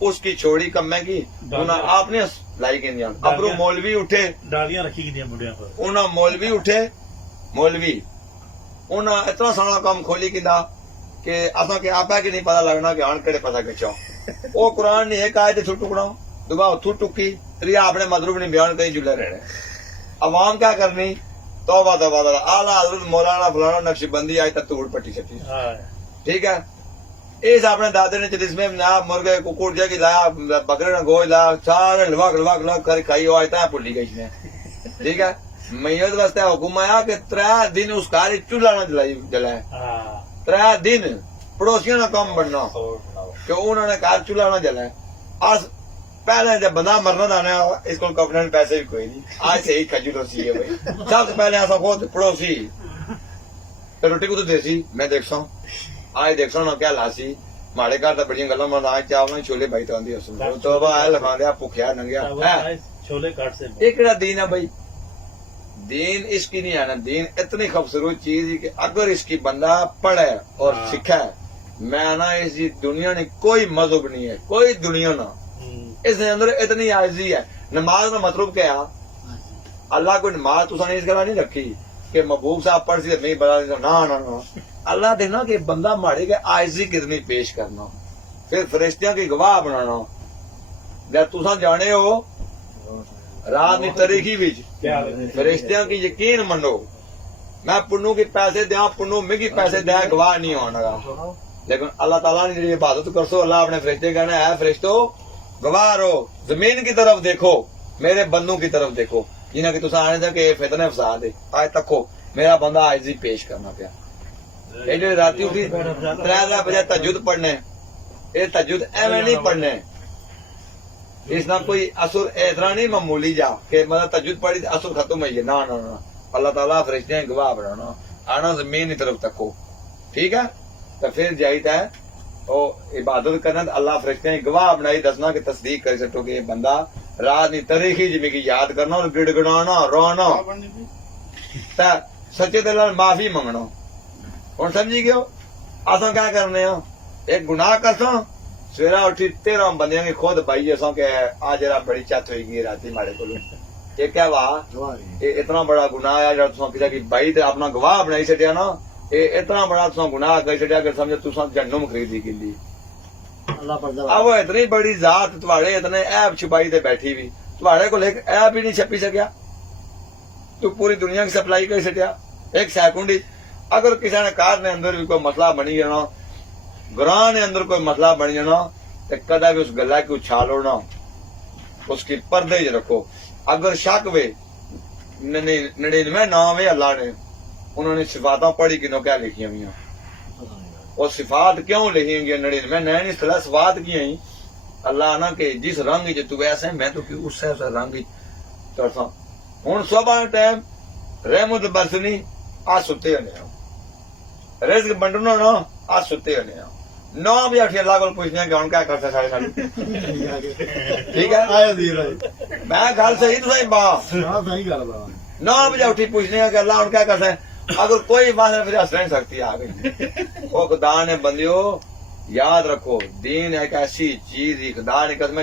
اس کی چھوڑی کمے کی انہیں آپ نے لائی کہ نہیں ابرو مولوی اٹھے ڈالیاں رکھی گئی منڈیا پر انہیں مولوی اٹھے مولوی انہیں اتنا سونا کام کھولی کہ اصا کہ آپ کی نہیں پتا لگنا کہ ہن کہڑے پتا کچاؤ وہ قرآن نے ایک آئے تھے ٹکڑا دبا اتو ٹکی ریا اپنے مطلب نہیں بیان کہیں جلے رہنے عوام کیا کرنی توبہ توبہ اعلیٰ حضرت مولانا فلانا نقش بندی آئی تک توڑ پٹی چھٹی ٹھیک ہے اس اپنے دادے نے جس میں مرغے ککڑ جے کی لایا بکرے نے گوشت لایا سارے لواک لواک لواک کر کھائی وہ آئے بھلی گئی نے ٹھیک ہے میت واسطے حکم آیا کہ 3 دن اس کاری چولہا نہ جلائے 3 دن پڑوسیوں نے کام بننا کہ انہوں نے کار چولہا نہ جلائے آج پہلے جب بندہ مرنا تھا نا اس کو کپڑے میں پیسے بھی کوئی نہیں آج سے ہی کھجورو سی ہے بھائی سب سے پہلے ایسا خود پڑوسی روٹی کو تو دیسی میں دیکھتا ہوں آج دیکھ سو نا کیا لاسی ماڑے گھر تو بڑی گلا میں آج چاول چھولے بھائی تو آدھی تو لگا دیا پکیا ننگیا چھولے کاٹ سے یہ کہڑا دین ہے بھائی دین اس کی نہیں آنا دین اتنی خوبصورت چیز ہے کہ اگر اس کی بندہ پڑھے اور سکھے میں نا اس دنیا نے کوئی مذہب نہیں ہے کوئی دنیا نہ اس نے اندر اتنی عاجزی ہے نماز کا مطلب کیا اللہ کو نماز تو نے اس گلا نہیں رکھی کہ محبوب صاحب پڑھ سی نہیں بتا نہ اللہ دیکھنا کہ بندہ ماڑے کے عاجزی کتنی پیش کرنا پھر فرشتیاں کی گواہ بنانا جب تساں جانے ہو رات کی تاریخی فرشتیاں کی یقین منو میں پنو کے پیسے دیا پنو مگی پیسے دیا گواہ نہیں ہونا گا لیکن اللہ تعالیٰ نے جی عبادت کرسو اللہ اپنے فرشتے کہنا ہے فرشتو گواہ رہو زمین کی طرف دیکھو میرے بندوں کی طرف دیکھو جنہیں کہ تساں آنے تھا کہ فتنے فساد ہے آج تکو میرا بندہ عاجزی پیش کرنا پیا رات اٹھی 3 بجے تہجد پڑھنے یہ تہجد ایویں نہیں پڑھنے اس نہ کوئی اثر اتنا نہیں معمولی جا کہ مطلب تہجد پڑھی اثر ختم ہوئی ہے نہ اللہ تعالیٰ فرشتے گواہ بنانا آنا زمین کی طرف تکو ٹھیک ہے تو پھر جائیتا ہے وہ عبادت کرنا اللہ فرشتے گواہ بنائی دسنا کہ تصدیق کر سکو کہ یہ بندہ رات کی تاریخی جی میں یاد کرنا اور گڑ گڑانا رونا سچے دل معافی منگنا ہوں سمجھی گئے اصا کیا کرنے ہاں ایک گناہ کرساں سویرا اٹھی 13 بندیاں کی خود بھائی اساں کہ آج جرا بڑی چت ہوئی گئی رات ماڑے کو یہ کیا واہ اتنا بڑا گناہ ہے جب تساں کسی کی بھائی تے اپنا گواہ بنائی چڈیا نا یہ اتنا بڑا تساں گناہ کر چڈیا کہ سمجھو تساں جہنم خریدی گلی اب وہ اتنی بڑی ذات تواڑے اتنے ایب چھپائی تے بیٹھی بھی تواڑے کو ایک ایب ہی نہیں چھپی سکیا تو پوری دنیا کی سپلائی کر چڈیا ایک سیکنڈ اگر کسی نے کار نے اندر بھی کوئی مسئلہ بنی جانا گراہ نے اندر کوئی مسئلہ بنی جانا تو کدا بھی اس گلا کی اچھالو نہ اس کی پردے چ رکھو اگر شک وے 99 نام ہے اللہ نے انہوں نے صفاتاں پڑھی کنوں کیا لکھی ہوئی اور صفات کیوں لکھی گئی 99 نئے صفات کی ہیں اللہ نا کہ جس رنگ تو ایسے میں تو اس سے رنگ چڑھتا ہوں صبح ٹائم رحمت برسنی آ ستے ہونے رزق بنڈنا نا آ ستے ہونے 9 بجے اٹھی اللہ کو پوچھنے کہ ہوں کیا کرتا 9:30 ٹھیک ہے میں گل صحیح تو صحیح با 9 بجے اٹھی پوچھنے کہ اللہ ہوں کیا کرتا ہے اگر کوئی بات ہے پھر ہنس نہیں سکتی آ گئی وہ خدا نے بندیو یاد رکھو دین ایک ایسی چیز خدا نے قسم